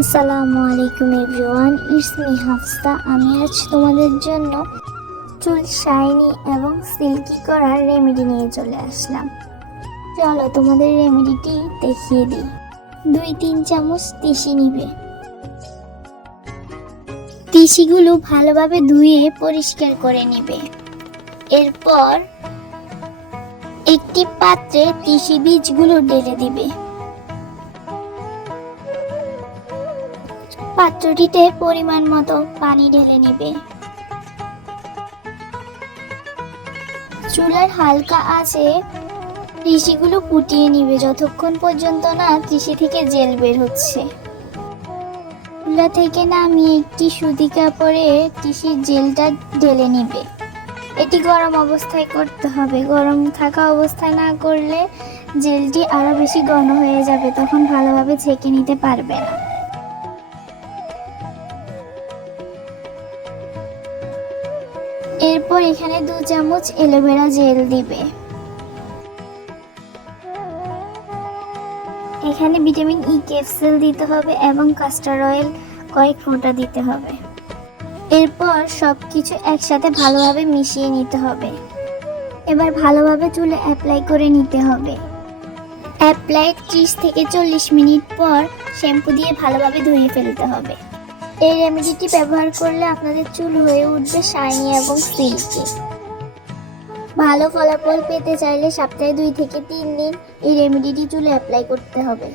আসসালামু আলাইকুম everyone, it's me Hafsa. আমি আজ তোমাদের জন্য চুল শাইনি এবং সিল্কি করার রেমেডি নিয়ে চলে আসলাম। চলো তোমাদের রেমেডিটি দেখিয়ে দিই। 2-3 চামচ তিসি নিবে। তিসিগুলো ভালোভাবে ধুয়ে পরিষ্কার করে নিবে। এরপর একটি পাত্রে তিসি বীজগুলো ঢেলে দিবে। পাত্রটিতে পরিমাণ মতো পানি ঢেলে নিবে। চুলার হালকা আঁচে তিসিগুলো ফুটিয়ে নিবে যতক্ষণ পর্যন্ত না তিসি থেকে জেল বের হচ্ছে। চুলা থেকে নামিয়ে একটি সুতি কাপড়ে তিসির জেলটা ঢেলে নিবে। এটি গরম অবস্থায় করতে হবে। গরম থাকা অবস্থায় না করলে জেলটি আরো বেশি ঘন হয়ে যাবে, তখন ভালোভাবে ছেঁকে নিতে পারবে না। এরপর এখানে 2 চামচ অ্যালোভেরা জেল দিবে। এখানে ভিটামিন ই ক্যাপসুল দিতে হবে এবং কাস্টার অয়েল কয়েক ফোঁটা দিতে হবে। এরপর সবকিছু একসাথে ভালোভাবে মিশিয়ে নিতে হবে। এবার ভালোভাবে চুলে অ্যাপ্লাই করে নিতে হবে। অ্যাপ্লাই 30 থেকে 40 মিনিট পর শ্যাম্পু দিয়ে ভালোভাবে ধুয়ে ফেলতে হবে। এই রেমেডিটি ব্যবহার করলে আপনাদের চুল হয়ে উঠবে শাইনি এবং সিল্কি। ভালো ফলাফল পেতে চাইলে সপ্তাহে 2 থেকে 3 দিন এই রেমেডিটি চুলে অ্যাপ্লাই করতে হবে।